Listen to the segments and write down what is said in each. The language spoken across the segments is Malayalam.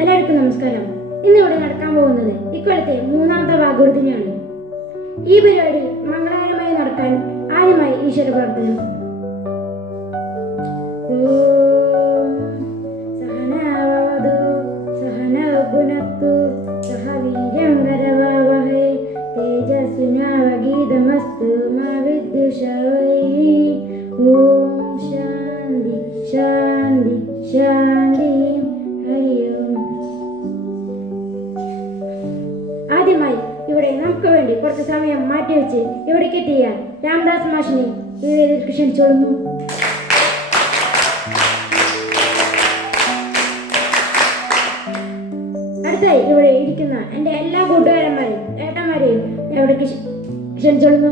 എല്ലാവർക്കും നമസ്കാരം. ഇന്നിവിടെ നടക്കാൻ പോകുന്നത് ഇക്കൊല്ലത്തെ മൂന്നാമത്തെ വാഗുറുതിനെയാണ്. ഈ പരിപാടി മംഗളകരമായി നടത്താൻ ആദ്യമായി ഈശ്വര പ്രാർത്ഥന. സഹനാവവതു സഹനൗ ഭുനക്തു സഹ വീര്യം കരവാവഹൈ തേജസ്വിനാവഗീതമസ്തു മാ വിദ്വിഷാവഹൈ. ഓം ശാന്തി ശാന്തി ശാന്തി. ഹരി ഓം. ആദ്യമായി ഇവിടെ നമുക്ക് വേണ്ടി കുറച്ച് സമയം മാറ്റിവെച്ച് ഇവിടേക്ക് എത്തിയ രാംദാസ് മാഷിനെ ഈ വേദിയിലേക്ക് ക്ഷണിച്ചോളുന്നു. അടുത്തായി ഇവിടെ ഇരിക്കുന്ന എൻ്റെ എല്ലാ കൂട്ടുകാരന്മാരെയും ഏട്ടന്മാരെയും എവിടേക്ക് ക്ഷണിച്ചോളുന്നു.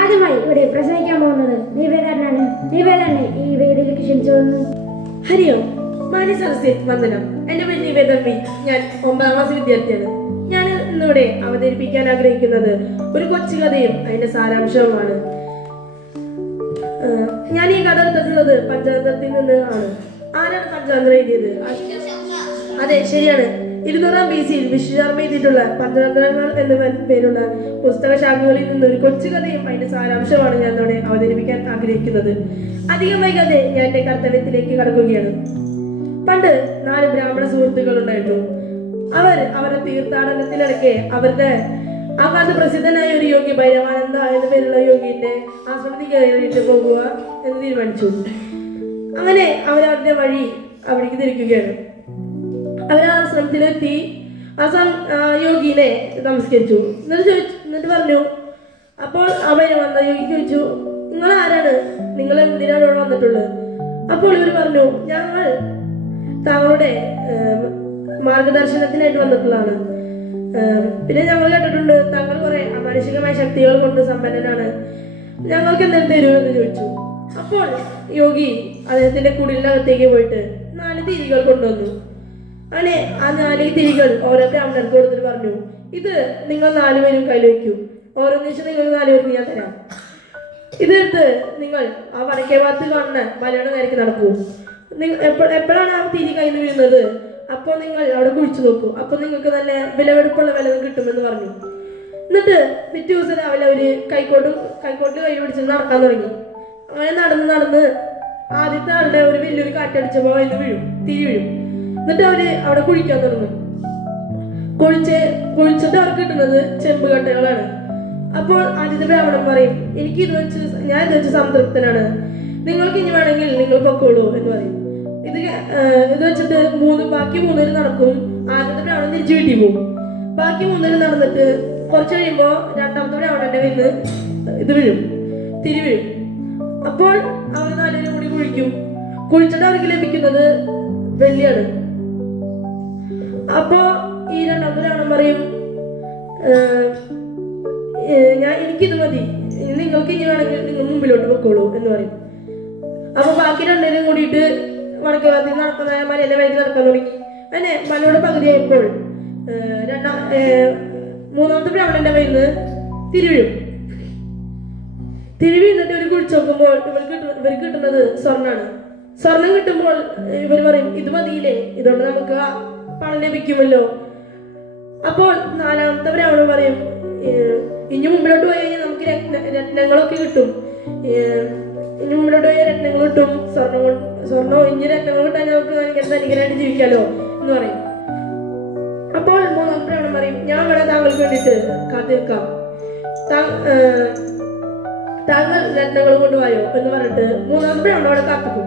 ആദ്യമായി ഇവിടെ പ്രസംഗിക്കാൻ പോകുന്നത് നിവേദനാണ്. നിവേദനെ ഈ വേദിയിലേക്ക് ക്ഷണിച്ചോളുന്നു. ഹരി ഓം. മാന്യ സദസ്സേ വന്ദനം. എന്റെ പേര് നിവേദൻ വി. ഞാൻ 9ാം ക്ലാസ് വിദ്യാർത്ഥിയാണ്. ഞാൻ ഇന്നിവിടെ അവതരിപ്പിക്കാൻ ആഗ്രഹിക്കുന്നത് ഒരു കൊച്ചു കഥയും അതിന്റെ സാരാംശവുമാണ്. ഞാൻ ഈ കഥ എടുത്തിട്ടുള്ളത് പഞ്ചതന്ത്രത്തിൽ നിന്ന് ആണ്. ആരാണ് പഞ്ചതന്ത്രം എഴുതിയത്? അതെ, ശരിയാണ്. 200 BC വിശ്വശർമ്മ എഴുതിയിട്ടുള്ള പഞ്ചതന്ത്രങ്ങൾ എന്ന പേരുള്ള പുസ്തക ശാഖകളിൽ നിന്ന് ഒരു കൊച്ചു കഥയും അതിന്റെ സാരാംശമാണ് ഞാൻ ഇവിടെ അവതരിപ്പിക്കാൻ ആഗ്രഹിക്കുന്നത്. അധികം വൈകാതെ ഞാൻ എന്റെ കർത്തവ്യത്തിലേക്ക് കടക്കുകയാണ്. പണ്ട് 4 ബ്രാഹ്മണ സുഹൃത്തുക്കൾ ഉണ്ടായിരുന്നു. അവരുടെ തീർത്ഥാടനത്തിലിടയ്ക്ക് അവരുടെ ആ കാലത്ത് പ്രസിദ്ധനായ ഒരു യോഗി ഭൈരവാനന്ദ എന്ന പേരുള്ള യോഗിന്റെ ആശ്രമത്തിൽ കയറിയിട്ട് പോകുക എന്ന് തീരുമാനിച്ചു. അങ്ങനെ അവരവരുടെ വഴി അവിടേക്ക് തിരിക്കുകയാണ്. അവർ ആശ്രമത്തിലെത്തി യോഗിനെ നമസ്കരിച്ചു. എന്നിട്ട് പറഞ്ഞു. അപ്പോൾ ആ ഭൈരവാനന്ദ യോഗി ചോദിച്ചു, നിങ്ങൾ ആരാണ്? നിങ്ങൾ എന്തിനാണ് ഇവിടെ വന്നിട്ടുള്ളത്? അപ്പോൾ ഇവർ പറഞ്ഞു, ഞങ്ങൾ താങ്കളുടെ മാർഗദർശനത്തിനായിട്ട് വന്നിട്ടുള്ളതാണ്. പിന്നെ ഞങ്ങൾ കേട്ടിട്ടുണ്ട് താങ്കൾ കുറെ അമാനുഷികമായ ശക്തികൾ കൊണ്ട് സമ്പന്നനാണ്. ഞങ്ങൾക്ക് എന്തെങ്കിലും തരൂ എന്ന് ചോദിച്ചു. അപ്പോൾ യോഗി അദ്ദേഹത്തിന്റെ കുടിലിനകത്തേക്ക് പോയിട്ട് 4 തിരികൾ കൊണ്ടുവന്നു. അങ്ങനെ ആ 4 തിരികൾ ഓരോ ബ്രാഹ്മണർക്ക് കൊടുത്തിട്ട് പറഞ്ഞു, ഇത് നിങ്ങൾ 4 പേരും കയ്യിൽ വയ്ക്കൂ. ഓരോ നിമിഷം നിങ്ങൾ 4 പേർക്ക് ഞാൻ തരാം. ഇതെടുത്ത് നിങ്ങൾ ആ വടക്കേ ഭാഗത്ത് കാണുന്ന മലയുടെ നേരേക്ക് നടക്കൂ. എപ്പോഴാണ് ആ തിരി കയ്യിൽ വീഴുന്നത് അപ്പോൾ നിങ്ങൾ അവിടെ കുഴിച്ചു നോക്കൂ. അപ്പൊ നിങ്ങൾക്ക് നല്ല വിലവെടുപ്പുള്ള വില കിട്ടുമെന്ന് പറഞ്ഞു. എന്നിട്ട് പിറ്റേ ദിവസം രാവിലെ അവര് കൈക്കോട്ട് കൈ പിടിച്ച് നടക്കാൻ തുടങ്ങി. അങ്ങനെ നടന്ന് ആദ്യത്തെ ആളുടെ ഒരു വലിയൊരു കാറ്റടിച്ചപ്പോ അതിൽ തിരി വീഴും. എന്നിട്ട് അവര് അവിടെ കുഴിക്കാൻ തുടങ്ങും. കുഴിച്ചിട്ട് അവർക്ക് കിട്ടുന്നത് ചെമ്പ് കട്ടകളാണ്. അപ്പോൾ ആദ്യത്തെ ബ്രാഹ്മണൻ പറയും, ഞാൻ ഇത് വെച്ച് സംതൃപ്തനാണ്, നിങ്ങൾക്ക് ഇനി വേണമെങ്കിൽ നിങ്ങൾ പൊക്കോളൂ എന്ന് പറയും. ഇത് വെച്ചിട്ട് ബാക്കി 3 പേര് നടക്കും. ആദ്യത്തെ ബ്രാഹ്മണൻ തിരിച്ചു വീട്ടിൽ പോകും. ബാക്കി 3 പേര് നടന്നിട്ട് കുറച്ച് കഴിയുമ്പോ രണ്ടാമത്തെ ബ്രാഹ്മണന്റെ കയ്യിൽ ഇത് വീഴും, തിരി വീഴും. അപ്പോൾ അവർ 4 പേരും കൂടി കുഴിച്ചിട്ട് അവർക്ക് ലഭിക്കുന്നത് വെള്ളിയാണ്. അപ്പോ ഈ രണ്ടാമത്തെ ബ്രാഹ്മണൻ പറയും, എനിക്കിത് മതി, നിങ്ങൾക്ക് ഇനി വേണമെങ്കിൽ നിങ്ങൾ മുമ്പിലോട്ട് പൊക്കോളൂ എന്ന് പറയും. അപ്പൊ ബാക്കി 2 പേരും കൂടിയിട്ട് വടക്കേ ഭാഗത്ത് നടക്കുന്ന മലയുടെ വഴിക്ക് നടക്കാൻ തുടങ്ങി. അങ്ങനെ മലയുടെ പകുതിയായപ്പോൾ മൂന്നാമത്തെ ബ്രാഹ്മണന്റെ കയ്യിൽ നിന്ന് തിരി വീണിട്ട് ഇവർ കുഴിച്ചു നോക്കുമ്പോൾ ഇവർക്ക് കിട്ടുന്നത് സ്വർണ്ണാണ്. സ്വർണം കിട്ടുമ്പോൾ ഇവർ പറയും, ഇത് മതിയില്ലേ, ഇതുകൊണ്ട് നമുക്ക് പണം ലഭിക്കുമല്ലോ. അപ്പോൾ 4ാമത്തെ ബ്രാഹ്മണൻ പറയും, ഇനി മുമ്പിലോട്ട് പോയി കഴിഞ്ഞാൽ നമുക്ക് രത്നങ്ങളൊക്കെ കിട്ടും. ഇനി മുമ്പിലോട്ട് പോയി രത്നങ്ങൾ കിട്ടും, സ്വർണ്ണവും ഇനി രത്നങ്ങൾ കിട്ടാൻ നമുക്ക് ധനികനായിട്ട് ജീവിക്കാലോ എന്ന് പറയും. അപ്പോൾ 3ാമത്തെ ബ്രാഹ്മണൻ പറയും, ഞാൻ ഇവിടെ താങ്കൾക്ക് വേണ്ടിയിട്ട് കാത്തിരിക്കാം, താങ്കൾ രത്നങ്ങൾ കൊണ്ടുപോയോ എന്ന് പറഞ്ഞിട്ട് 3ാമത്തെ ബ്രാഹ്മണൻ അവിടെ കാത്തിക്കും.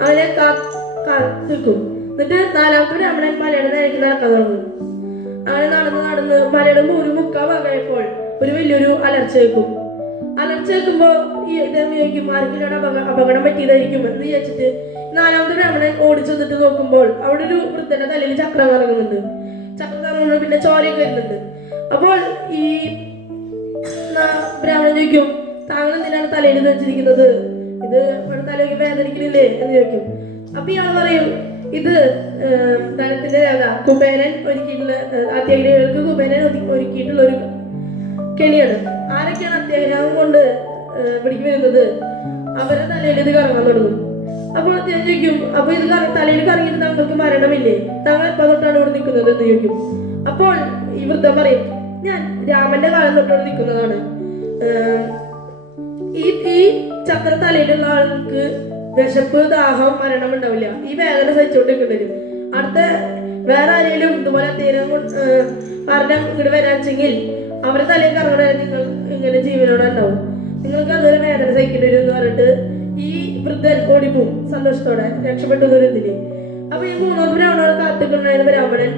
അങ്ങനെ കാത്തിക്കും. എന്നിട്ട് 4ാമത്തെ ബ്രാഹ്മണൻ മലയുടെ നേരേക്ക് നടക്കാൻ തുടങ്ങും. അങ്ങനെ നടന്ന് മലയുടെ 1/4 ഭാഗമായപ്പോൾ ഒരു വലിയൊരു അലർച്ച വെക്കും. അലർച്ച വെക്കുമ്പോ ഈ ആർക്കിനോട് അപകടം പറ്റിയതായിരിക്കും എന്ന് വിചാരിച്ചിട്ട് 4ാമത്തെ ബ്രാഹ്മണൻ ഓടിച്ചെന്നിട്ട് നോക്കുമ്പോൾ അവിടെ ഒരു വൃദ്ധന്റെ തലയിൽ ചക്രം കറങ്ങുന്നുണ്ട്. പിന്നെ ചോരയൊക്കെ വരുന്നുണ്ട്. അപ്പോൾ ഈ ബ്രാഹ്മണൻ ചോദിക്കും, താങ്കൾ എന്തിനാണ് തലയിൽ വെച്ചിരിക്കുന്നത്? ഇത് തലയ്ക്ക് വേദനിക്കുന്നില്ലേ എന്ന് ചോദിക്കും. അപ്പൊ ഇയാൾ പറയും, ഇത് ധനത്തിന്റെ രേഖ കുബേരൻ ഒരുക്കിയിട്ടുള്ള അത്യാഗ്രഹികൾക്ക് കുബേരൻ ഒരുക്കിയിട്ടുള്ള ഒരു കെണിയാണ്. ആരൊക്കെയാണ് അത്യാഗ്രഹം കൊണ്ട് ഇവിടേക്ക് വരുന്നത്? അവരുടെ തലയിൽ ഇത് കറങ്ങാൻ തുടങ്ങും. അപ്പോൾ അദ്ദേഹം ചോദിക്കും, അപ്പൊ ഇത് തലയിൽ കറങ്ങിയിട്ട് താങ്കൾക്ക് മരണമില്ലേ, താങ്കൾ എപ്പോ തൊട്ടാണ് ഇവിടെ നിൽക്കുന്നത് എന്ന് ചോദിക്കും. അപ്പോൾ ഈ വൃദ്ധം പറയും, ഞാൻ രാമന്റെ കാലം തൊട്ടോട് നിൽക്കുന്നതാണ്. ഈ ചക്ര തലയിലുള്ള ആൾക്ക് വിശപ്പ്, ദാഹം, മരണം ഉണ്ടാവില്ല. ഈ വേദന സഹിച്ചോണ്ടിരിക്കേണ്ടി വരും. അടുത്ത വേറെ ആരെങ്കിലും ഇതുപോലെ തീരം കാരണം ഇങ്ങോട്ട് വരാച്ചെങ്കിൽ അവരുടെ തലയിൽ കറങ്ങണ നിങ്ങൾ ഇങ്ങനെ ജീവനോടെ ഉണ്ടാവും. നിങ്ങൾക്ക് അതൊരു വേദന സഹിക്കേണ്ടി വരും എന്ന് പറഞ്ഞിട്ട് ഈ വൃദ്ധൻ ഓടിപ്പോവും സന്തോഷത്തോടെ, രക്ഷപ്പെട്ടു ഇതില്. അപ്പൊ ഈ മൂന്നാമത് ബ്രാഹ്മണോട് കാത്തുകൊണ്ടായിരുന്ന ബ്രാഹ്മണൻ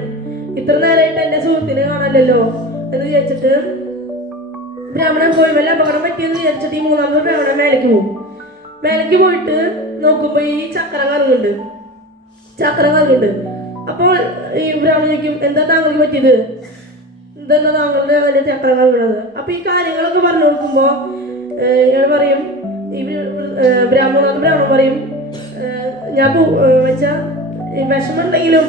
ഇത്ര നേരമായിട്ട് എന്റെ സുഹൃത്തിനെ കാണാനല്ലോ എന്ന് വിചാരിച്ചിട്ട് ബ്രാഹ്മണൻ പോയി വല്ല അപകടം പറ്റിയെന്ന് വിചാരിച്ചിട്ട് ഈ മൂന്നാമത് ബ്രാഹ്മണൻ മേലേക്ക് പോകും. മേലേക്ക് പോയിട്ട് നോക്കുമ്പോ ഈ ചക്രം കറങ്ങുന്നുണ്ട്. അപ്പോൾ ഈ ബ്രാഹ്മണൻ ചോദിക്കും, എന്താ താങ്കൾക്ക് പറ്റിയത്, ഇതെന്താ താങ്കളുടെ വലിയ ചക്രം കറങ്ങുന്നത്? അപ്പൊ ഈ കാര്യങ്ങളൊക്കെ പറഞ്ഞു കൊടുക്കുമ്പോ ഇയാൾ പറയും, ഈ ബ്രാഹ്മണൻ പറയും, ഞാൻ വെച്ചാ വിഷമുണ്ടെങ്കിലും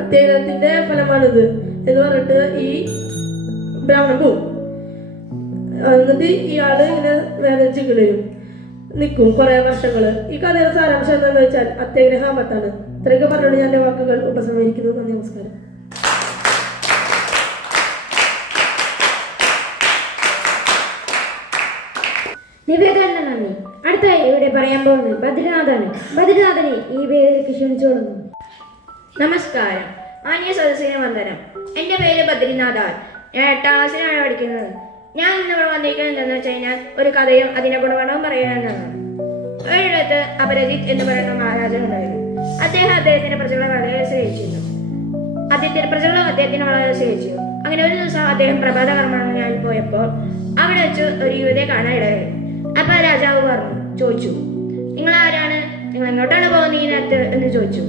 അദ്ദേഹത്തിന്റെ ഫലമാണിത് എന്ന് പറഞ്ഞിട്ട് ഈ ബ്രാഹ്മണൻ പോവും. എന്നിട്ട് ഇയാള് ഇങ്ങനെ വേദനിച്ചിട്ട് നിൽക്കും കുറെ വർഷങ്ങള്. ഈ കഥയുടെ സാരാംശം എന്താണെന്ന് വെച്ചാൽ അത്യാഗ്രഹാപത്താണ്. ഇത്രയൊക്കെ പറഞ്ഞുകൊണ്ട് ഞാൻ എന്റെ വാക്കുകൾ ഉപസംഹരിക്കുന്നു. നന്ദി, നമസ്കാരം. നിവേദന നന്ദി. അടുത്തായി ഇവിടെ പറയാൻ പോകുന്നത് ബദ്രിനാഥാണ്. ബദ്രിനാഥനെ ഈ പേരിലേക്ക് ക്ഷണിച്ചോളുന്നു. നമസ്കാരം, മാന്യ സദസ്സിന് വന്ദനം. എൻ്റെ പേര് ബദ്രിനാഥാൻ. ഞാൻ 8ാം ക്ലാസ്സിലാണ് പഠിക്കുന്നത്. ഞാൻ ഇന്നിവിടെ വന്നിരിക്കുന്നത് എന്താണെന്ന് വെച്ച് കഴിഞ്ഞാൽ ഒരു കഥയും അതിനെ ഗുണഗണവും പറയുന്നതാണ്. ഒരിടത്ത് അപരജിത്ത് എന്ന് പറയുന്ന മഹാരാജൻ ഉണ്ടായിരുന്നു. അദ്ദേഹത്തിന്റെ പ്രജകളെ വളരെ സ്നേഹിച്ചിരുന്നു. അദ്ദേഹത്തിന് വളരെ സ്നേഹിച്ചു. അങ്ങനെ ഒരു ദിവസം അദ്ദേഹം പ്രഭാത കർമ്മങ്ങളിൽ പോയപ്പോൾ അവിടെ വെച്ച് ഒരു യുവതിയെ കാണാൻ ഇടയായി. അപ്പൊ രാജാവ് ചോദിച്ചു, നിങ്ങൾ ആരാണ്, നിങ്ങൾ എങ്ങോട്ടാണ് പോകുന്നത് ഈ നേരത്ത് എന്ന് ചോദിച്ചു.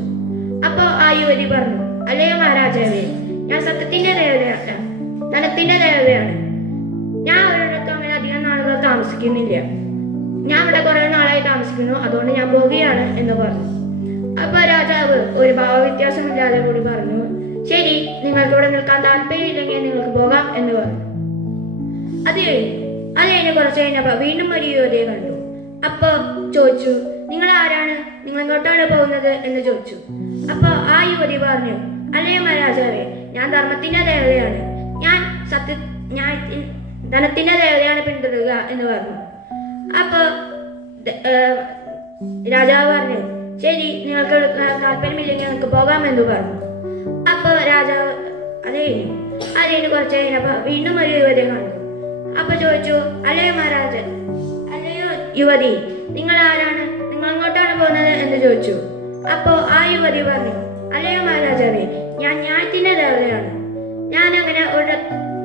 അപ്പൊ ആ യുവതി പറഞ്ഞു, അല്ലയോ മഹാരാജാവേ, ഞാൻ സത്യത്തിന്റെ ദേവതയാണ്, ധനത്തിന്റെ ദേവതയാണ്. ഞാൻ ഒരിടത്തും അങ്ങനെ അധികം നാളുകൾ താമസിക്കുന്നില്ല. ഞാൻ ഇവിടെ കുറെ നാളായി താമസിക്കുന്നു, അതുകൊണ്ട് ഞാൻ പോവുകയാണ് എന്ന് പറഞ്ഞു. അപ്പൊ രാജാവ് ഒരു ഭാവവ്യത്യാസമില്ലാതെ കൂടി പറഞ്ഞു, ശരി, നിങ്ങൾക്ക് ഇവിടെ നിൽക്കാൻ താല്പര്യമില്ലെങ്കിൽ നിങ്ങൾക്ക് പോകാം എന്ന് പറഞ്ഞു. അത് കഴിഞ്ഞ് കുറച്ച് കഴിഞ്ഞപ്പോ വീണ്ടും ഒരു യുവതിയെ കണ്ടു. അപ്പൊ ചോദിച്ചു, നിങ്ങൾ ആരാണ്, നിങ്ങൾ എങ്ങോട്ടാണ് പോകുന്നത് എന്ന് ചോദിച്ചു. അപ്പൊ ആ യുവതി പറഞ്ഞു, അല്ലയോ മഹാരാജാവേ, ഞാൻ ധർമ്മത്തിന്റെ ദേവതയാണ്, ഞാൻ ധനത്തിന്റെ ദേവതയാണ് പിന്തുടരുക എന്ന് പറഞ്ഞു. അപ്പൊ രാജാവ് പറഞ്ഞു, ശരി, നിങ്ങൾക്ക് താല്പര്യമില്ലെങ്കിൽ നിങ്ങൾക്ക് പോകാമെന്ന് പറഞ്ഞു. അപ്പൊ രാജാവ് അത് കഴിഞ്ഞ് കുറച്ച് കഴിഞ്ഞപ്പോ വീണ്ടും ഒരു യുവതിയെ കണ്ടു. അപ്പൊ ചോദിച്ചു, അല്ലയോ മഹാരാജൻ, അല്ലയോ യുവതി, നിങ്ങൾ ആരാണ്, നിങ്ങൾ എങ്ങോട്ടാണ് പോകുന്നത് എന്ന് ചോദിച്ചു. അപ്പോ ആ യുവതി പറഞ്ഞു, അല്ലയോ മഹാരാജാവേ, ഞാൻ ന്യായത്തിന്റെ ദേവതയാണ്,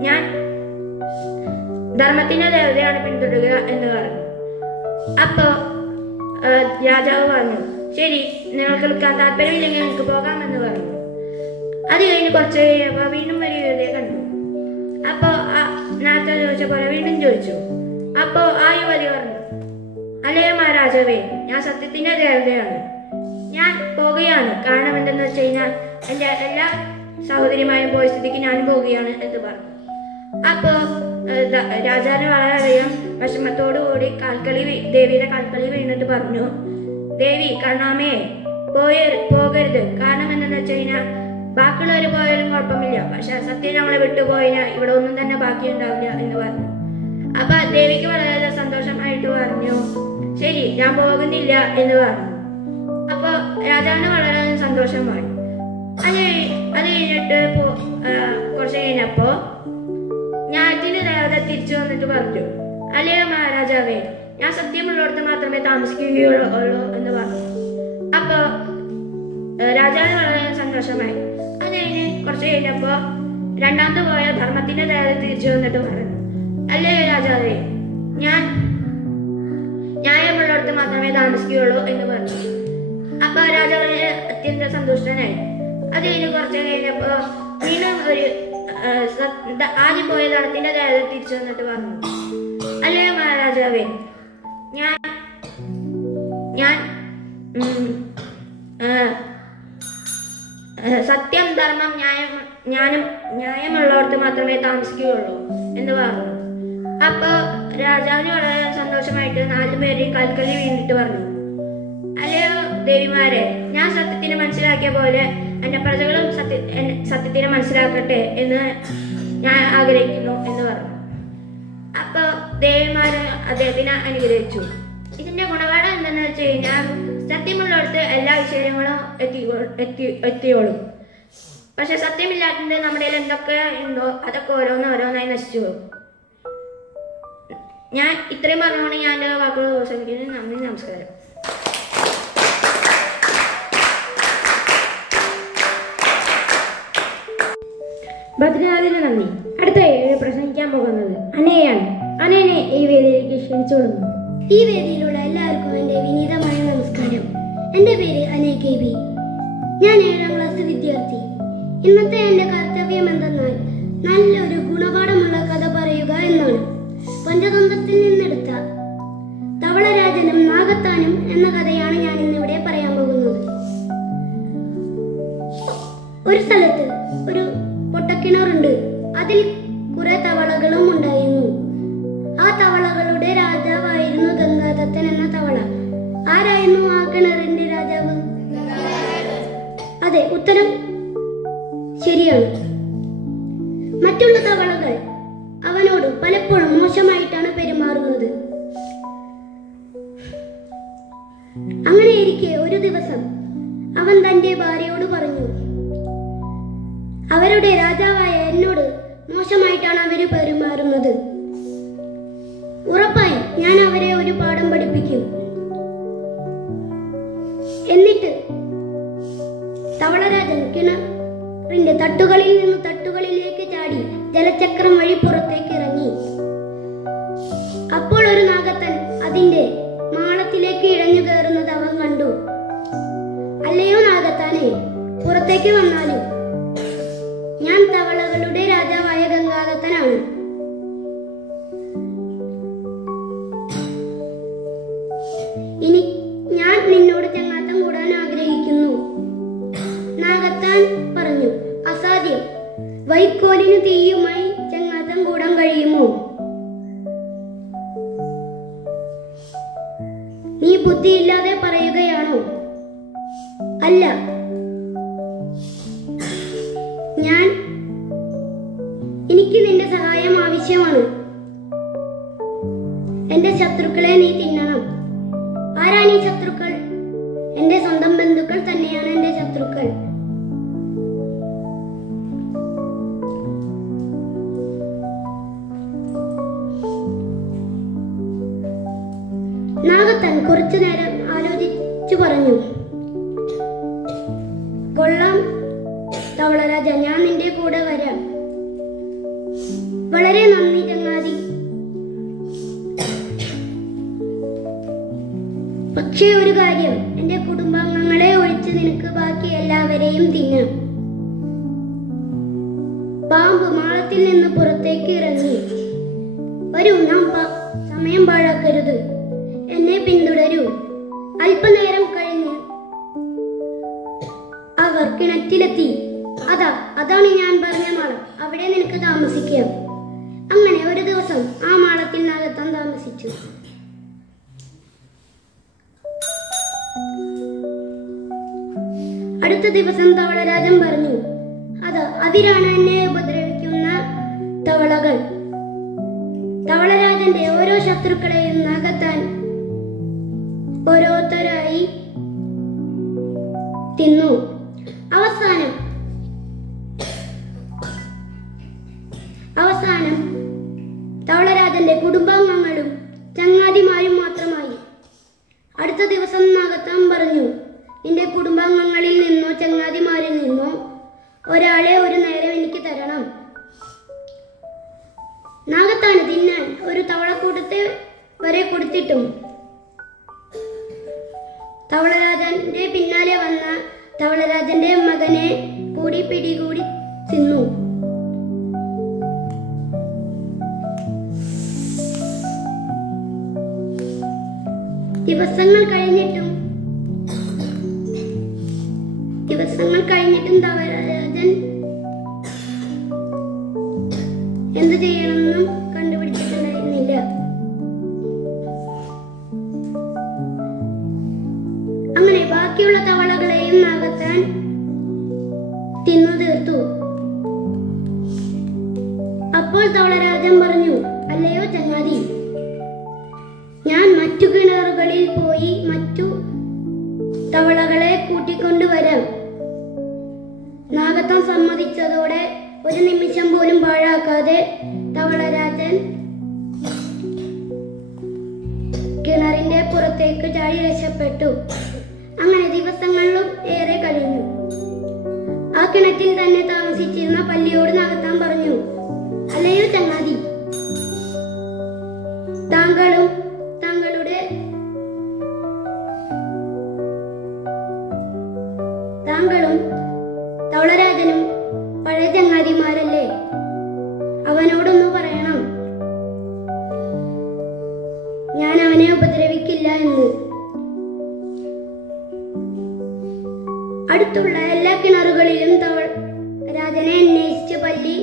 ഞാൻ ധർമ്മത്തിന്റെ ദേവതയാണ് പിന്തുടരുക എന്ന് പറഞ്ഞു. അപ്പോ രാജാവ് പറഞ്ഞു, ശരി, നിങ്ങൾക്ക് നിൽക്കാൻ താല്പര്യമില്ലെങ്കിൽ നിങ്ങൾക്ക് പോകാമെന്ന് പറഞ്ഞു. അത് കഴിഞ്ഞ് കുറച്ച് കഴിയുമ്പോൾ വീണ്ടും ഒരു യുവതിയെ കണ്ടു. അപ്പോ നേരത്തെ ചോദിച്ച പോലെ വീണ്ടും ചോദിച്ചു. അപ്പോ ആ യുവതി പറഞ്ഞു, അല്ലയോ മഹാരാജാവേ, ഞാൻ സത്യത്തിന്റെ ദേവതയാണ്, ഞാൻ പോവുകയാണ്. കാരണം എന്തെന്ന് വെച്ച് കഴിഞ്ഞാൽ എൻ്റെ എല്ലാ സഹോദരിമാരും പോയ സ്ഥിതിക്ക് ഞാൻ പോവുകയാണ് എന്ന് പറഞ്ഞു. അപ്പോ രാജാവിന് വളരെയധികം വിഷമത്തോടുകൂടി ദേവിയുടെ കാൽക്കളി വീണിട്ട് പറഞ്ഞു, ദേവി കണ്ണാമേ, പോകരുത്. കാരണം എന്തെന്ന് വെച്ച് കഴിഞ്ഞാൽ ബാക്കിയുള്ളവർ പോയാലും കുഴപ്പമില്ല, പക്ഷെ സത്യം ഞങ്ങളെ വിട്ടുപോയാൽ ഇവിടെ ഒന്നും തന്നെ ബാക്കി ഉണ്ടാവില്ല എന്ന് പറഞ്ഞു. അപ്പൊ ദേവിക്ക് വളരെ സന്തോഷമായിട്ട് പറഞ്ഞു, ശരി, ഞാൻ പോകുന്നില്ല എന്ന് പറഞ്ഞു. അപ്പൊ രാജാവിന് വളരെ സന്തോഷമായി. അത് കഴിഞ്ഞിട്ട് കുറച്ച് കഴിഞ്ഞപ്പോ ജ്ഞാനത്തിന്റെ ദേവത തിരിച്ചു വന്നിട്ട് പറഞ്ഞു, അല്ലയോ മഹാരാജാവേ, ഞാൻ സത്യമുള്ളിടത്ത് മാത്രമേ താമസിക്കുകയുള്ളൂ എന്ന് പറഞ്ഞു. അപ്പൊ രാജാവിന് വളരെ സന്തോഷമായി. അത് കഴിഞ്ഞ് കുറച്ച് കഴിഞ്ഞപ്പോ രണ്ടാമത് പോയ ധർമ്മത്തിന്റെ ദേവത തിരിച്ചു വന്നിട്ട് പറഞ്ഞു, അല്ലയോ രാജാവേ, ഞാൻ ന്യായമുള്ളിടത്ത് മാത്രമേ താമസിക്കുകയുള്ളൂ എന്ന് പറഞ്ഞു. അപ്പൊ രാജാവിന് അത്യന്തം സന്തുഷ്ടനായി. അത് കഴിഞ്ഞ് കുറച്ച് കഴിഞ്ഞപ്പോ വീണ്ടും ആദ്യം പോയ ധനത്തിന്റെ ദേവത തിരിച്ചു വന്നിട്ട് പറഞ്ഞു, അല്ലയോ മഹാരാജാവേ, ഞാൻ സത്യം, ധർമ്മം, ന്യായമുള്ളവർക്ക് മാത്രമേ താമസിക്കുകയുള്ളൂ എന്ന് പറഞ്ഞു. അപ്പൊ രാജാവിന് വളരെ സന്തോഷമായിട്ട് 4 പേര് കൽക്കല്ലി വീണിട്ട് പറഞ്ഞു, അല്ലയോ ദേവിമാരെ, ഞാൻ സത്യത്തിനെ മനസ്സിലാക്കിയ പോലെ എന്റെ പ്രജകളും സത്യത്തിനെ മനസ്സിലാക്കട്ടെ എന്ന് ഞാൻ ആഗ്രഹിക്കുന്നു എന്ന് പറഞ്ഞു. അപ്പൊ ദേവിമാര് അദ്ദേഹത്തിനെ അനുഗ്രഹിച്ചു. ഇതിന്റെ ഗുണപാഠം എന്താണെന്ന് വെച്ച് കഴിഞ്ഞാൽ സത്യമുള്ളിടത്ത് എല്ലാ ഐശ്വര്യങ്ങളും എത്തിയോളും. പക്ഷെ സത്യമില്ലാത്തത് നമ്മുടെ എന്തൊക്കെ ഉണ്ടോ അതൊക്കെ ഓരോന്നായി നശിച്ചു പോകും. ഞാൻ ഇത്രയും പറഞ്ഞുകൊണ്ട് ഞാൻ എൻ്റെ വാക്കുകൾ അവസാനിക്കുന്നു. നന്ദി, നമസ്കാരം. ബദ്രിനാഥിന് നന്ദി. അടുത്ത പ്രസംഗിക്കാൻ പോകുന്നത് അനയാണ്. അനയെ ഈ വേദിയിലേക്ക് ക്ഷണിച്ചുകൊള്ളുന്നു. ഈ വേദിയിലുള്ള എല്ലാവർക്കും എൻ്റെ വിനീതമായ നമസ്കാരം. എൻ്റെ പേര് അനയ കെ ബി. ഞാൻ 7ാം ക്ലാസ് വിദ്യാർത്ഥി. ഇന്നത്തെ എൻ്റെ കർത്തവ്യം എന്തെന്നാൽ നല്ലൊരു ഗുണപാഠമുള്ള കഥ പറയുക എന്നാണ്. പഞ്ചതന്ത്രത്തിൽ നിന്നെടുത്ത തവളരാജനും നാഗത്താനും എന്ന കഥയാണ് ഞാൻ ഇന്നിവിടെ പറയാൻ പോകുന്നത്. ഒരു സ്ഥലത്ത് ഒരു പൊട്ടക്കിണറുണ്ട്. അതിൽ കുറെ തവളകളും ഉണ്ടായിരുന്നു. ആ തവളകളുടെ രാജാവായിരുന്നു ഗംഗാദത്തൻ എന്ന തവള. ആരായിരുന്നു ആ കിണറിന്റെ രാജാവ്? അതെ, ഉത്തരം ശരിയാണ്. മറ്റുള്ള തവളകൾ അവനോട് പലപ്പോഴും മോശമായിട്ടാണ് പെരുമാറുന്നത്. അങ്ങനെയിരിക്കെ ഒരു ദിവസം അവൻ തന്റെ ഭാര്യയോട് പറഞ്ഞു, അവരുടെ രാജാവായ എന്നോട് മോശമായിട്ടാണ് അവര് പെരുമാറുന്നത്. ഉറപ്പായും ഞാൻ അവരെ ഒരു പാഠം പഠിപ്പിക്കും. എന്നിട്ട് തവളരാജൻ കിണറിന്റെ തട്ടുകളിൽ നിന്ന് തട്ടുകളിലേക്ക് ചാടി ജലചക്രം വഴി പുറത്തേക്ക് ഇറങ്ങി. അപ്പോൾ ഒരു നാഗത്തൻ അതിന്റെ മാളത്തിലേക്ക് ഇഴഞ്ഞു കയറുന്നത് അവൻ കണ്ടു. അല്ലയോ നാഗത്താനെ, പുറത്തേക്ക് വന്നാലും ഞാൻ തവളകളുടെ രാജാവായ ഗംഗാദത്തനാണ്. ഇനി ഞാൻ നിന്നോട് ചങ്ങാത്തം കൂടാൻ ആഗ്രഹിക്കുന്നു. നാഗത്താൻ പറഞ്ഞു, അസാധ്യം. വൈക്കോലിന് തീയുമായി ചങ്ങാത്തം കൂടാൻ കഴിയുമോ? നീ ബുദ്ധിയില്ലാതെ പറയുകയാണോ? അല്ല, എനിക്ക് നിന്റെ സഹായം ആവശ്യമാണ്. എന്റെ ശത്രുക്കളെ നീ തിന്നണം. ആരാണ് ഈ ശത്രുക്കൾ? എന്റെ സ്വന്തം ബന്ധുക്കൾ തന്നെയാണ് എന്റെ ശത്രുക്കൾ. നാഗത്തൻ കുറച്ചു നേരം ആലോചിച്ചു പറഞ്ഞു, കൊള്ളാം തവളരാജ, ഞാൻ നിന്റെ കൂടെ വരാം. വളരെ നന്ദി ചങ്ങാതി. പക്ഷേ ഒരു കാര്യം, എന്റെ കുടുംബാംഗങ്ങളെ ഒഴിച്ച് നിനക്ക് ബാക്കി എല്ലാവരെയും തിന്നാം. പാമ്പ് മാളത്തിൽ നിന്ന് പുറത്തേക്ക് ഇറങ്ങി. വരൂ, നാം സമയം പാഴാക്കരുത്. എന്നെ പിന്തുടരൂ. അല്പനേരം കഴിഞ്ഞ് അവർ കിണറ്റിലെത്തി. അതാണ് ഞാൻ പറഞ്ഞ മാളം. അവിടെ നിനക്ക് താമസിക്കാം. അങ്ങനെ ഒരു ദിവസം ആ മാളത്തിൽ നാഗത്താൻ താമസിച്ചു. അടുത്ത ദിവസം തവളരാജൻ പറഞ്ഞു, അതിരാണ് എന്നെ ഉപദ്രവിക്കുന്ന തവളകൾ. തവളരാജന്റെ ഓരോ ശത്രുക്കളെയും നാഗത്താൻ ഓരോരുത്തരായി തിന്നു. അവസാനം തവളരാജന്റെ കുടുംബാംഗങ്ങളും ചങ്ങാതിമാരും മാത്രമായി. അടുത്ത ദിവസം നാഗത്താൻ പറഞ്ഞു, നിന്റെ കുടുംബാംഗങ്ങളിൽ നിന്നോ ചങ്ങാതിമാരിൽ നിന്നോ ഒരാളെ ഒരു നേരം എനിക്ക് തരണം. നാഗത്താന് തിന്നാൻ ഒരു തവളക്കൂട്ടത്തെ വരെ കൊടുത്തിട്ടും തവളരാജന്റെ പിന്നാലെ വന്ന തവളരാജന്റെ മകനെ കൂടി പിടികൂടി തിന്നു. ദിവസങ്ങൾ കഴിഞ്ഞിട്ടും തവളരാജൻ എന്ത് ചെയ്യണമെന്നും കണ്ടുപിടിച്ചിട്ടുണ്ടായിരുന്നില്ല. തിന്നു തീർത്തു. അപ്പോൾ തവളരാജൻ പറഞ്ഞു, അല്ലയോ ചങ്ങാതി, ഞാൻ മറ്റു കിണറുകളിൽ പോയി മറ്റു തവളകളെ കൂട്ടിക്കൊണ്ടുവരാം. നാഗത്വം സമ്മതിച്ചതോടെ ഒരു നിമിഷം പോലും പാഴാക്കാതെ തവളരാജൻ കിണറിന്റെ പുറത്തേക്ക് ചാടി രക്ഷപ്പെട്ടു. അങ്ങനെ ദിവസങ്ങളിലും ഏറെ കഴിഞ്ഞു. ആ കിണറ്റിൽ തന്നെ താമസിച്ചിരുന്ന പല്ലിയോട് നാഗത്താൻ പറഞ്ഞു, അല്ലയോ ചങ്ങാതി, താങ്കളും തവളരാജനും പഴയ ചങ്ങാതിമാരല്ലേ? അവനോടൊന്നു പറയണം, ഞാൻ അവനെ ഉപദ്രവിക്കില്ല എന്ന്. അടുത്തുള്ള എല്ലാ കിണറുകളിലും രാജനെ അന്വേഷിച്ച് പല്ലി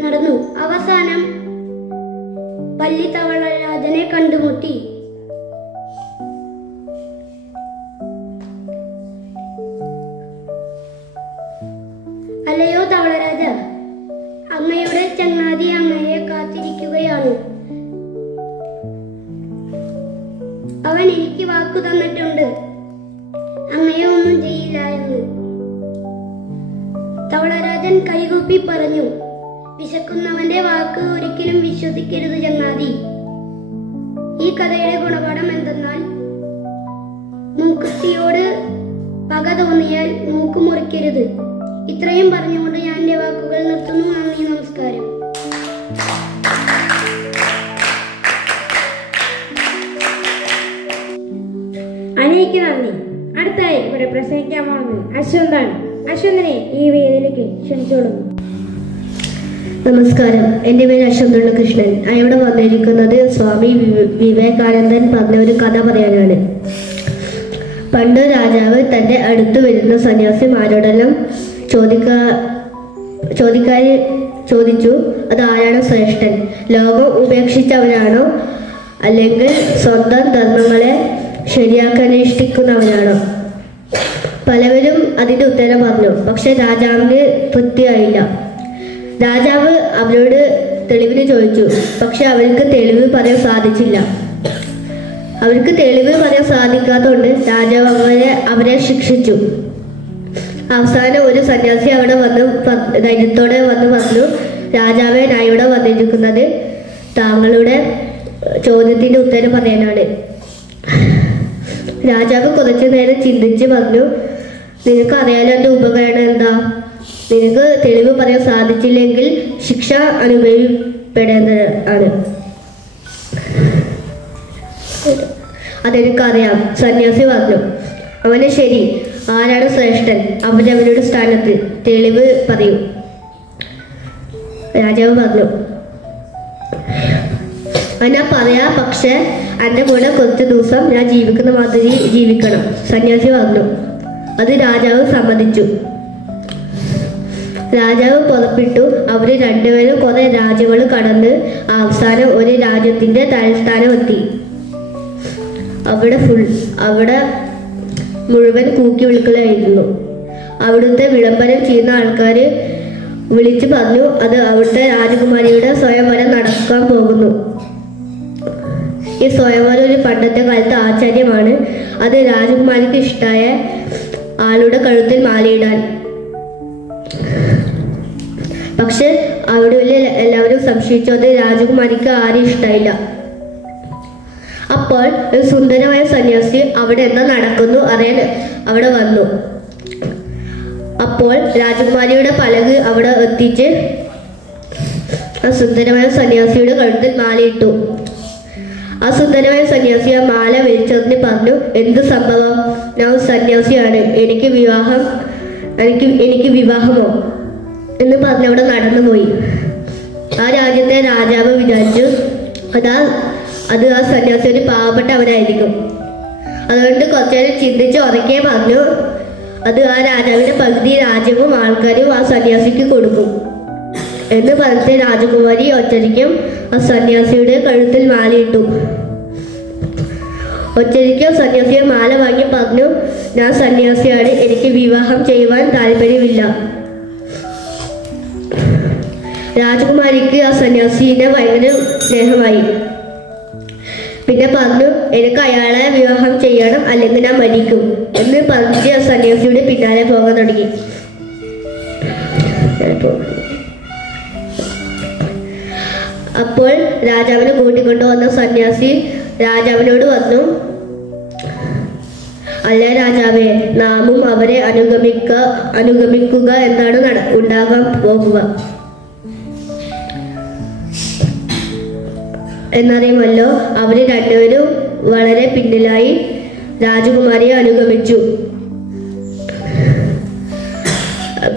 നടന്നു. അവസാനം പല്ലി തവളരാജനെ കണ്ടുമുട്ടി. അല്ലയോ തവളരാജ, അങ്ങയുടെ ചങ്ങാതി അങ്ങയെ കാത്തിരിക്കുകയാണ്. അവൻ എനിക്ക് വാക്കു തന്നിട്ടുണ്ട്, അങ്ങയെ ഒന്നും ചെയ്യില്ല എന്ന്. തവളരാജൻ കൈകൂപ്പി പറഞ്ഞു, വിശക്കുന്നവന്റെ വാക്ക് ഒരിക്കലും വിശ്വസിക്കരുത് ചങ്ങാതി. ഈ കഥയുടെ ഗുണപാഠം എന്തെന്നാൽ, മൂക്കുത്തിയോട് പക തോന്നിയാൽ മൂക്ക് മുറിക്കരുത്. ഇത്രയും പറഞ്ഞുകൊണ്ട് ഞാൻ എന്റെ വാക്കുകൾ നിർത്തുന്നു. നന്ദി, നമസ്കാരം. അനേക്ക് നന്ദി. അടുത്തായി ഇവിടെ പ്രസംഗിക്കാൻ പോകുന്നത് അശ്വന്താണ്. അശ്വന്തിനെ ഈ വേദിയിലേക്ക് ക്ഷണിച്ചോളുന്നു. നമസ്കാരം, എൻ്റെ പേര് അശ്വന്ത് കൃഷ്ണൻ. ഇവിടെ വന്നിരിക്കുന്നത് സ്വാമി വിവേകാനന്ദൻ പറഞ്ഞ ഒരു കഥ പറയാനാണ്. പണ്ട് രാജാവ് തൻ്റെ അടുത്ത് വരുന്ന സന്യാസിമാരോടെല്ലാം ചോദിച്ചു, അതാരാണ് ശ്രേഷ്ഠൻ? ലോകം ഉപേക്ഷിച്ചവനാണോ, അല്ലെങ്കിൽ സ്വന്തം ധർമ്മങ്ങളെ ശരിയാക്കാനുഷ്ഠിക്കുന്നവനാണോ? പലവരും അതിൻ്റെ ഉത്തരം പറഞ്ഞു. പക്ഷെ രാജാവിന് തൃപ്തിയായില്ല. രാജാവ് അവരോട് തെളിവിന് ചോദിച്ചു. പക്ഷെ അവർക്ക് തെളിവ് പറയാൻ സാധിച്ചില്ല. അവർക്ക് തെളിവ് പറയാൻ സാധിക്കാത്തതുകൊണ്ട് രാജാവ് അവരെ ശിക്ഷിച്ചു. അവസാനം ഒരു സന്യാസി അവിടെ വന്ന് ധൈര്യത്തോടെ വന്ന് പറഞ്ഞു, രാജാവെ, ഞാൻ ഇവിടെ വന്നിരിക്കുന്നത് താങ്കളുടെ ചോദ്യത്തിന്റെ ഉത്തരം പറയാനാണ്. രാജാവ് കുറച്ചു നേരം ചിന്തിച്ച് പറഞ്ഞു, നിനക്ക് അറിയാലോ എൻ്റെ ഉപകരണം എന്താ? നിനക്ക് തെളിവ് പറയാൻ സാധിച്ചില്ലെങ്കിൽ ശിക്ഷ അനുഭവിപ്പെടേണ്ടതാണ്. അതെനിക്കറിയാം, സന്യാസി പറഞ്ഞു. അവന് ശരി, ആരാണ് ശ്രേഷ്ഠൻ? അവരവരുടെ സ്ഥാനത്ത് തെളിവ് പറയൂ. രാജാവ് പറഞ്ഞു, ഞാൻ പറയാ, പക്ഷെ എൻ്റെ കൂടെ കുറച്ച് ദിവസം ഞാൻ ജീവിക്കുന്ന മാതിരി ജീവിക്കണം. സന്യാസി പറഞ്ഞു. അത് രാജാവ് സമ്മതിച്ചു. രാജാവ് പുറപ്പെട്ടു. അവര് രണ്ടുപേരും കുറെ രാജ്യങ്ങൾ കടന്ന് അവസാനം ഒരു രാജ്യത്തിന്റെ തലസ്ഥാനം എത്തി. അവിടെ മുഴുവൻ കൂക്കി വിളിക്കലായിരുന്നു. അവിടുത്തെ വിളംബരം ചെയ്യുന്ന ആൾക്കാര് വിളിച്ചു പറഞ്ഞു, അത് അവിടുത്തെ രാജകുമാരിയുടെ സ്വയംവരം നടക്കാൻ പോകുന്നു. ഈ സ്വയംവരം ഒരു പണ്ടത്തെ കാലത്തെ ആചാര്യമാണ്. അത് രാജകുമാരിക്ക് ഇഷ്ടമായ ആളുടെ കഴുത്തിൽ മാലയിടാൻ. പക്ഷെ അവിടെ എല്ലാവരും സംശയിച്ചു. അത് രാജകുമാരിക്ക് ആരും ഇഷ്ടമായില്ല. അപ്പോൾ ഒരു സുന്ദരമായ സന്യാസി അവിടെ എന്താ നടക്കുന്നു അറിയാൻ അവിടെ വന്നു. അപ്പോൾ രാജകുമാരിയുടെ പലക് അവിടെ എത്തിച്ച് ആ സുന്ദരമായ സന്യാസിയുടെ കഴുത്തിൽ മാലയിട്ടു. ആ സുന്ദരമായ സന്യാസി ആ മാല വലിച്ചെറിഞ്ഞ് പറഞ്ഞു, എന്ത് സംഭവം? ഞാൻ സന്യാസിയാണ്, എനിക്ക് വിവാഹമോ എന്ന് പറഞ്ഞവിടെ നടന്നുപോയി. ആ രാജ്യത്തെ രാജാവ് വിചാരിച്ചു, അത് ആ സന്യാസി ഒരു പാവപ്പെട്ടവനായിരിക്കും. അതുകൊണ്ട് കുറച്ചേരം ചിന്തിച്ച് ഉറക്കെ പറഞ്ഞു, അത് ആ രാജാവിന്റെ പകുതി രാജ്യവും ആൾക്കാരും ആ സന്യാസിക്ക് കൊടുക്കും എന്ന് പറഞ്ഞ് രാജകുമാരി ഒറ്റയ്ക്കും ആ സന്യാസിയുടെ കഴുത്തിൽ മാലയിട്ടു. ഒറ്റയ്ക്കും സന്യാസിയെ മാല വാങ്ങി പറഞ്ഞു, ഞാൻ സന്യാസിയാണ്, എനിക്ക് വിവാഹം ചെയ്യുവാൻ താല്പര്യമില്ല. രാജകുമാരിക്ക് ആ സന്യാസിനെ ഭയങ്കര സ്നേഹമായി. പിന്നെ പറഞ്ഞു, എനിക്ക് അയാളെ വിവാഹം ചെയ്യണം, അല്ലെങ്കിൽ ഞാൻ മരിക്കും എന്ന് പറഞ്ഞ് ആ സന്യാസിയുടെ പിന്നാലെ പോകാൻ തുടങ്ങി. അപ്പോൾ രാജാവിനെ കൂട്ടിക്കൊണ്ടുവന്ന സന്യാസി രാജാവിനോട് പറഞ്ഞു, അല്ല രാജാവേ, നാമും അവരെ അനുഗമിക്കുക എന്നാണ് ഉണ്ടാകാൻ പോകുക എന്നറിയുമല്ലോ. അവര് രണ്ടുപേരും വളരെ പിന്നിലായി രാജകുമാരിയെ അനുഗമിച്ചു.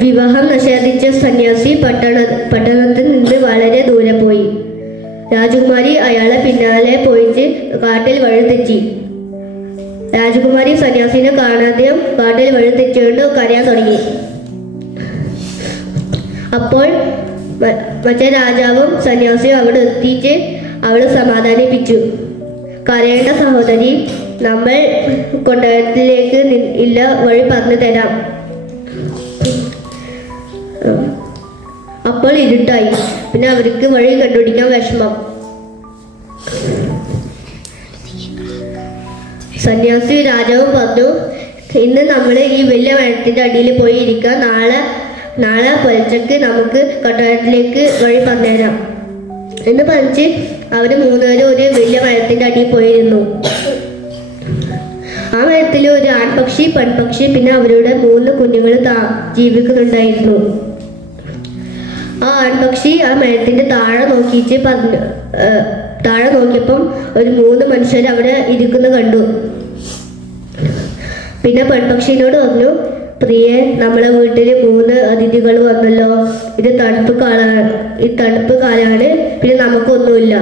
വിവാഹം നിഷേധിച്ച സന്യാസി പട്ടണത്തിൽ നിന്ന് വളരെ ദൂരെ പോയി. രാജകുമാരി അയാളെ പിന്നാലെ പോയിട്ട് കാട്ടിൽ വഴിതെറ്റി. രാജകുമാരി സന്യാസിനെ കാണാതെ കാട്ടിൽ വഴിതെറ്റിക്കൊണ്ട് കരയാൻ തുടങ്ങി. അപ്പോൾ മറ്റേ രാജാവും സന്യാസിയും അവിടെ എത്തിയിട്ട് അവളെ സമാധാനിപ്പിച്ചു. കരയേണ്ട സഹോദരി, നമ്മൾ കൊട്ടാരത്തിലേക്ക് ഇല്ല വഴി പറഞ്ഞു തരാം. അപ്പോൾ ഇരുട്ടായി. പിന്നെ അവർക്ക് വഴി കണ്ടുപിടിക്കാൻ വിഷമം. സന്യാസി രാജാവ് പറഞ്ഞു, ഇന്ന് നമ്മൾ ഈ വലിയ മരത്തിന്റെ അടിയിൽ പോയി ഇരിക്കാം. നാളെ പുലർച്ചയ്ക്ക് നമുക്ക് കൊട്ടാരത്തിലേക്ക് വഴി പറഞ്ഞുതരാം എന്ന് പറഞ്ഞ് അവര് മൂന്നുപേരും ഒരു വലിയ മരത്തിന്റെ അടിയിൽ പോയിരുന്നു. ആ മരത്തിൽ ഒരു ആൺപക്ഷി, പെൺപക്ഷി, പിന്നെ അവരുടെ 3 കുഞ്ഞുങ്ങൾ ജീവിക്കുന്നുണ്ടായിരുന്നു. ആ ആൺപക്ഷി ആ മരത്തിന്റെ താഴെ നോക്കിയപ്പം ഒരു 3 മനുഷ്യർ അവിടെ ഇരിക്കുന്ന കണ്ടു. പിന്നെ പെൺപക്ഷിനോട് പറഞ്ഞു, പ്രിയെ, നമ്മളെ വീട്ടിൽ 3 അതിഥികൾ വന്നല്ലോ. ഇത് തണുപ്പ് കാലാണ്, പിന്നെ നമുക്കൊന്നുമില്ല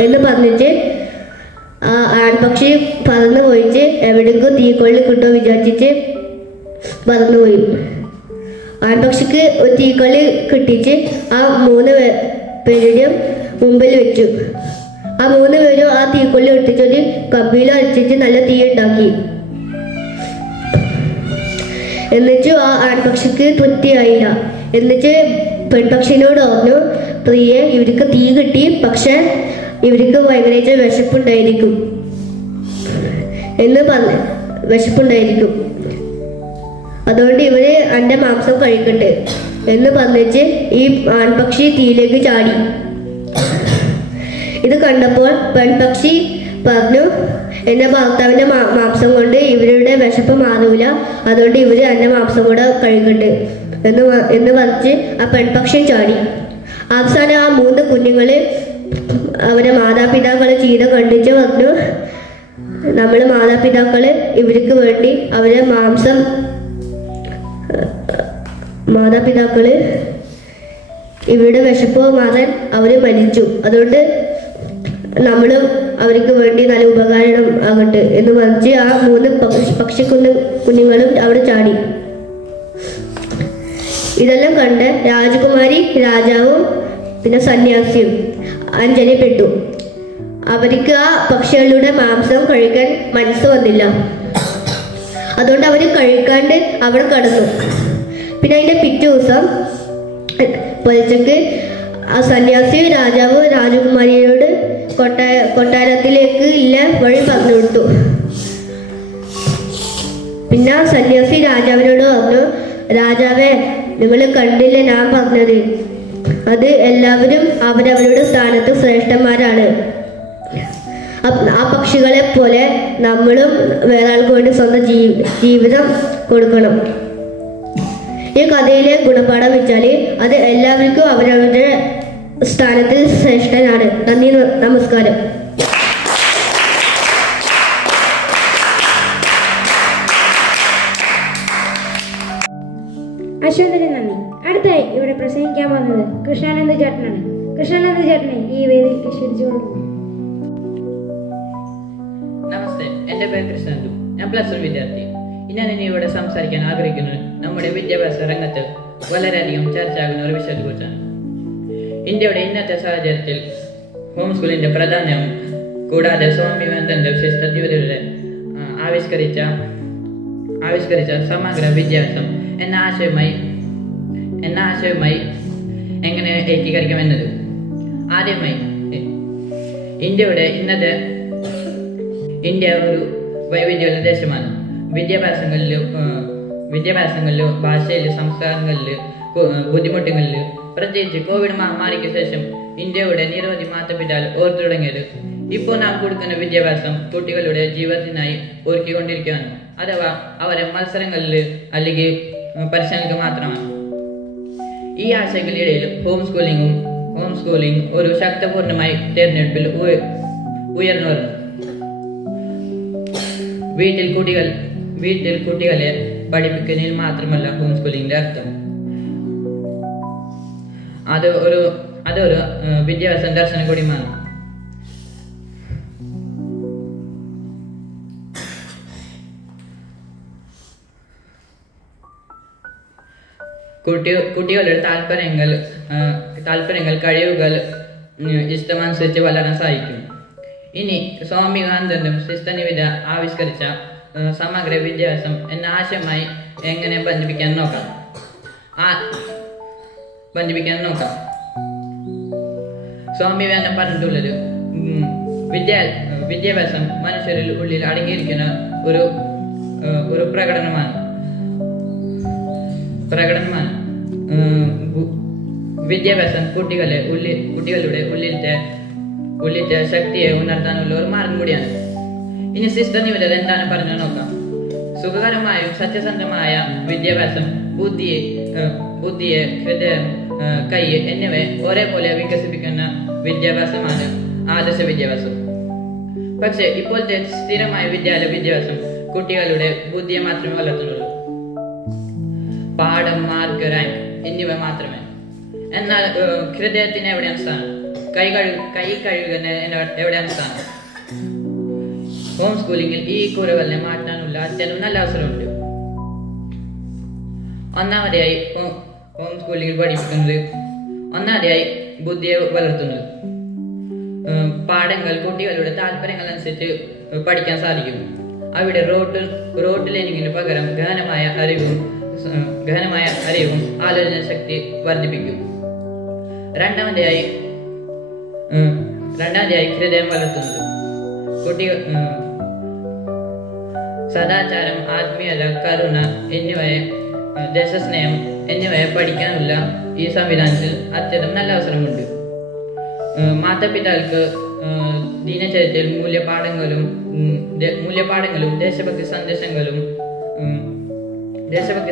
എന്ന് പറഞ്ഞിട്ട് ആ ആൺപക്ഷി പറന്നു പോയിട്ട് എവിടേക്കും തീക്കൊള്ളി കിട്ടുമോ വിചാരിച്ചിട്ട് പറന്നുപോയി. ആൺപക്ഷിക്ക് ഒരു തീക്കൊള്ളി കിട്ടിച്ച് ആ 3 പേരുടെയും മുമ്പിൽ വെച്ചു. ആ 3 പേരും ആ തീക്കൊള്ളി എടുത്തിട്ടൊരു കമ്പിയിൽ അടിച്ചിട്ട് നല്ല തീ ഉണ്ടാക്കി. എന്നിട്ട് ആ ആൺപക്ഷിക്ക് തൃപ്തിയായില്ല. എന്നിട്ട് പെൺപക്ഷിനോട് പറഞ്ഞു, പ്രിയെ, ഇവർക്ക് തീ കിട്ടി, പക്ഷെ ഇവർക്ക് ഭയങ്കര വിശപ്പുണ്ടായിരിക്കും അതുകൊണ്ട് ഇവര് എൻ്റെ മാംസം കഴിക്കട്ടെ എന്ന് പറഞ്ഞിട്ട് ഈ ആൺപക്ഷി തീയിലേക്ക് ചാടി. ഇത് കണ്ടപ്പോൾ പെൺപക്ഷി പറഞ്ഞു, എൻ്റെ ഭർത്താവിൻ്റെ മാംസം കൊണ്ട് ഇവരുടെ വിശപ്പ് മാറൂല, അതുകൊണ്ട് ഇവര് എൻ്റെ മാംസം കൂടെ കഴിക്കട്ടെ എന്ന് പറഞ്ഞ് ആ പെൺപക്ഷി ചാടി. അവസാനം ആ 3 കുഞ്ഞുങ്ങള് അവരെ മാതാപിതാക്കളെ ചെയ്ത കണ്ടിട്ട് പറഞ്ഞു, നമ്മള് മാതാപിതാക്കള് ഇവർക്ക് വേണ്ടി അവരെ മാതാപിതാക്കള് ഇവരുടെ വിശപ്പ് മാറാൻ അവര് മരിച്ചു, അതുകൊണ്ട് നമ്മളും അവർക്ക് വേണ്ടി നല്ല ഉപകാരം ആകട്ടെ എന്ന് പറഞ്ഞ് ആ 3 കുഞ്ഞുങ്ങളും അവിടെ ചാടി. ഇതെല്ലാം കണ്ട് രാജകുമാരി, രാജാവും പിന്നെ സന്യാസിയും അഞ്ജലിപ്പെട്ടു. അവർക്ക് ആ പക്ഷികളുടെ മാംസം കഴിക്കാൻ മനസ്സ് വന്നില്ല. അതുകൊണ്ട് അവർ കഴിക്കാണ്ട് അവിടെ കടന്നു. പിന്നെ അതിന്റെ പിറ്റേ ദിവസം പുലർച്ചയ്ക്ക് ആ സന്യാസി രാജാവ് രാജകുമാരിയോട് കൊട്ടാരത്തിലേക്ക് ഇല്ല വഴി പറഞ്ഞു കൊടുത്തു. പിന്നെ സന്യാസി രാജാവിനോട് പറഞ്ഞു, രാജാവേ, നിങ്ങൾ കണ്ടില്ലേ ഞാൻ പറഞ്ഞത്? അത് എല്ലാവരും അവരവരുടെ സ്ഥാനത്ത് ശ്രേഷ്ഠന്മാരാണ്. ആ പക്ഷികളെ പോലെ നമ്മളും വേറെ ആൾക്ക് വേണ്ടി സ്വന്തം ജീവിതം കൊടുക്കണം. ഈ കഥയിലെ ഗുണപാഠം വെച്ചാൽ അത് എല്ലാവർക്കും അവരവരുടെ സ്ഥാനത്തിൽ ശ്രേഷ്ഠനാണ്. നന്ദി, നമസ്കാരം. അശ്വന്തന് നന്ദി. അടുത്തായി ഇവിടെ പ്രസംഗിക്കാൻ വന്നത് കൃഷ്ണാനന്ദ ചേട്ടനാണ്. കൃഷ്ണാനന്ദ ചേട്ടനെ ഈ വേദിയിൽ ക്ഷണിച്ചുകൊള്ളുന്നു. നമസ്തേ, എൻ്റെ പേര് കൃഷ്ണന്ദു. ഞാൻ +1 വിദ്യാർത്ഥി. ഞാൻ ഇനി ഇവിടെ സംസാരിക്കാൻ ആഗ്രഹിക്കുന്നത് നമ്മുടെ വിദ്യാഭ്യാസ രംഗത്ത് വളരെയധികം ചർച്ചയാകുന്ന ഒരു വിഷയത്തെക്കുറിച്ചാണ്. ഇന്ത്യയുടെ ഇന്നത്തെ സാഹചര്യത്തിൽ ഹോം സ്കൂളിന്റെ പ്രാധാന്യം, കൂടാതെ സ്വാമി വിവേകാനന്ദ തത്വത്തിലൂടെ ആവിഷ്കരിച്ച സമഗ്ര വിദ്യാഭ്യാസം എന്ന ആശയവുമായി എങ്ങനെ ഏകീകരിക്കാമെന്നത്. ആദ്യമായി ഇന്ത്യയുടെ ഇന്നത്തെ ഇന്ത്യ ഒരു വൈവിധ്യമുള്ള ദേശമാണ്. വിദ്യാഭ്യാസങ്ങളിലും ഭാഷയിലും സംസ്കാരങ്ങളിലും ബുദ്ധിമുട്ടുകളിൽ പ്രത്യേകിച്ച് കോവിഡ് മഹാമാരിക്ക് ശേഷം ഇന്ത്യയുടെ നിരവധി മാറ്റപ്പെട്ടാൽ ഓർത്തു തുടങ്ങിയത്. ഇപ്പോൾ നാം കൊടുക്കുന്ന വിദ്യാഭ്യാസം കുട്ടികളുടെ ജീവിതത്തിനായി ഒരുക്കിക്കൊണ്ടിരിക്കുകയാണ്. അഥവാ അവരെ മത്സരങ്ങളിൽ അല്ലെങ്കിൽ പരിശീലനങ്ങൾക്ക് മാത്രമാണ്. ഈ ആശയങ്ങൾക്കിടയിൽ ഹോം സ്കൂളിംഗ് ഒരു ശക്തപൂർണമായി തെരഞ്ഞെടുപ്പിൽ ഉയർന്നു വരുന്നു. വീട്ടിൽ കുട്ടികളെ പഠിപ്പിക്കുന്നതിൽ മാത്രമല്ല ഹോം സ്കൂളിംഗിന്റെ അർത്ഥം. അതൊരു വിദ്യാഭ്യാസ ദർശനം കൂടിയാണ്. കുട്ടികളുടെ താല്പര്യങ്ങൾ കഴിവുകൾ ഇഷ്ടമനുസരിച്ച് വളരാൻ സഹായിക്കും. ഇനി സ്വാമി വിവേകാനന്ദനും സിസ്റ്റർ നിവേദ ആവിഷ്കരിച്ച സമഗ്ര വിദ്യാഭ്യാസം എന്ന ആശയമായി എങ്ങനെ ബന്ധിപ്പിക്കാൻ നോക്കാം. സ്വാമി വിവേകാനന്ദൻ പറഞ്ഞിട്ടുള്ളത് വിദ്യാഭ്യാസം മനുഷ്യരിൽ ഉള്ളിൽ അടങ്ങിയിരിക്കുന്ന ഒരു പ്രകടനമാണ്. വിദ്യാഭ്യാസം കുട്ടികളുടെ ഉള്ളിലത്തെ ശക്തിയെ ഉണർത്താനുള്ള ഒരു മാർഗം കൂടിയാണ്. ഇനി സിസ്റ്റർ നിവേദ എന്താണ് പറഞ്ഞു നോക്കാം. സുഖകരമായും സത്യസന്ധമായ വിദ്യാഭ്യാസം ബുദ്ധിയെ ഹൃദയം കൈ എന്നിവ ഒരേപോലെ വികസിപ്പിക്കുന്ന വിദ്യാഭ്യാസമാണ് ആദർശ വിദ്യാഭ്യാസം. പക്ഷെ ഇപ്പോഴത്തെ സ്ഥിരമായ വിദ്യാഭ്യാസം കുട്ടികളുടെ ബുദ്ധിയെ മാത്രമേ വളർത്തുന്നുള്ളൂ. പാഠം, മാർക്ക്, റാങ്ക് എന്നിവ മാത്രമേ. എന്നാൽ ഹൃദയത്തിന് എവിടെയാണ് സ്ഥാനം? കൈ കഴുകുന്ന എവിടെയാണ് സ്ഥാനം? ഹോം സ്കൂളിംഗിൽ ഈ കുറവുകളെ മാറ്റാനുള്ള അത്യന്തം നല്ല അവസരമുണ്ട്. ഒന്നാമതായി ഹോം സ്കൂളിംഗിൽ പഠിപ്പിക്കുന്നത് ബുദ്ധിയെ വളർത്തുന്നത്. പാഠങ്ങൾ കുട്ടികളുടെ താല്പര്യങ്ങൾ അനുസരിച്ച് പഠിക്കാൻ സാധിക്കും. അവിടെ റോഡ് ലേണിംഗിന് പകരം ഗഹനമായ അറിവും ആലോചന ശക്തി വർദ്ധിപ്പിക്കും. രണ്ടാമതായി ഹൃദയം വളർത്തുന്നത്. കുട്ടികൾ സദാചാരം, ആത്മീയത, കരുണ എന്നിവയെ, ദേശസ്നേഹം എന്നിവയെ പഠിക്കാനുള്ള ഈ സംവിധാനത്തിൽ അത്യന്തം നല്ല അവസരമുണ്ട്. മാതാപിതാക്കൾക്ക് ദിനചര്യത്തിൽ മൂല്യപാഠങ്ങളും ദേശഭക്തി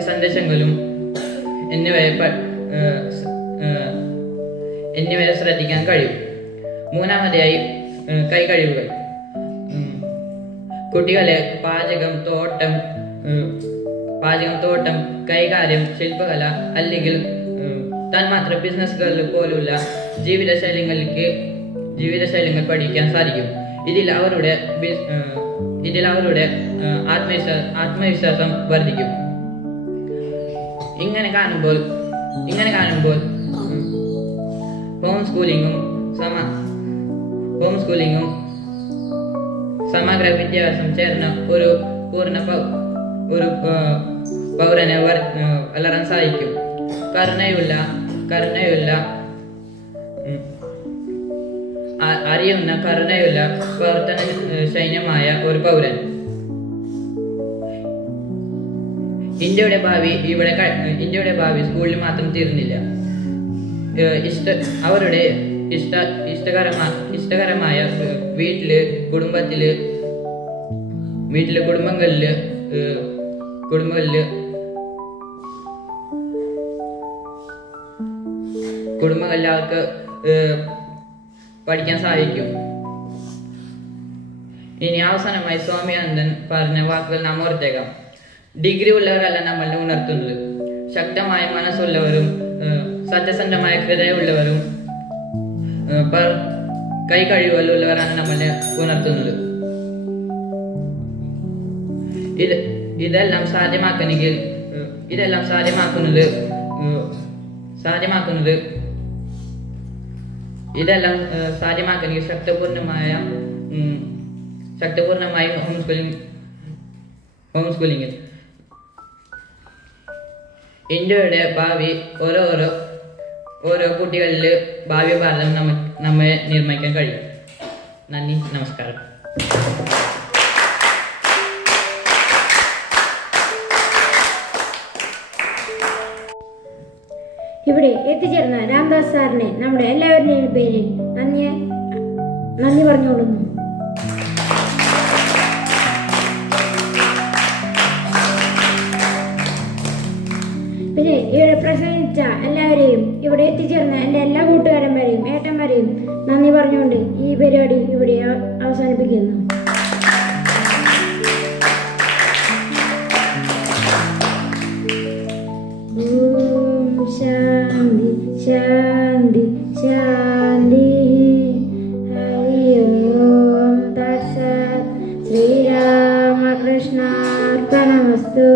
സന്ദേശങ്ങളും എന്നിവയെ ശ്രദ്ധിക്കാൻ കഴിയും. മൂന്നാമതായി കൈകഴിവുകൾ. കുട്ടികളെ പാചകം, തോട്ടം, കൈകാര്യം, ശില്പകല അല്ലെങ്കിൽ തന്മാത്ര ബിസിനസ്സുകൾ പോലുള്ള ജീവിതശൈലികൾ പഠിക്കാൻ സാധിക്കും. ഇതിൽ അവരുടെ ആത്മവിശ്വാസം വർദ്ധിക്കും. ഇങ്ങനെ കാണുമ്പോൾ ഹോം സ്കൂളിംഗും സമഗ്ര വിദ്യാഭ്യാസം ചേർന്ന ഒരു പൗരനെ വളരാൻ സഹായിക്കും. കരുണയുള്ള പ്രവർത്തന ശൈന്യമായ ഒരു പൗരൻ. ഇന്ത്യയുടെ ഭാവി സ്കൂളിൽ മാത്രം തീർന്നില്ല. അവരുടെ ഇഷ്ടകരമായ കുടുംബങ്ങളിൽ അവർക്ക് പഠിക്കാൻ സാധിക്കും. ഇനി അവസാനമായി സ്വാമിയാനന്ദൻ പറഞ്ഞ വാക്കുകൾ നാം ഓർത്തേക്കാം. ഡിഗ്രി ഉള്ളവരല്ല നമ്മളിനെ ഉണർത്തുന്നത്. ശക്തമായ മനസ്സുള്ളവരും സത്യസന്ധമായ ഹൃദയമുള്ളവരും കൈ കഴിവുകളുള്ളവരാണ് നമ്മളെ ഉണർത്തുന്നത്. ഇതെല്ലാം സാധ്യമാക്കണമെങ്കിൽ ശക്തപൂർണമായ ഹോം സ്കൂളിംഗ്. ഇന്ത്യയുടെ ഭാവി ഓരോ കുട്ടികളിൽ ഭാവി ഭാരതം നമ്മെ നിർമ്മിക്കാൻ കഴിയും. നന്ദി, നമസ്കാരം. ഇവിടെ എത്തിച്ചേർന്ന രാംദാസ് സാറിനെ നമ്മുടെ എല്ലാവരുടെയും പേരിൽ നന്ദി പറഞ്ഞുകൊള്ളുന്നു. പിന്നെ ഇവിടെ പ്രസംഗിച്ച എല്ലാവരെയും, ഇവിടെ എത്തിച്ചേർന്ന എൻ്റെ എല്ലാ കൂട്ടുകാരന്മാരെയും ഏട്ടന്മാരെയും നന്ദി പറഞ്ഞുകൊണ്ട് ഈ പരിപാടി ഇവിടെ അവസാനിപ്പിക്കുന്നു. ശാന്തി ശാന്തി ശാന്തി. ഹരി ഓം തത്സത്. ശ്രീരാമകൃഷ്ണാർപ്പണമസ്തു.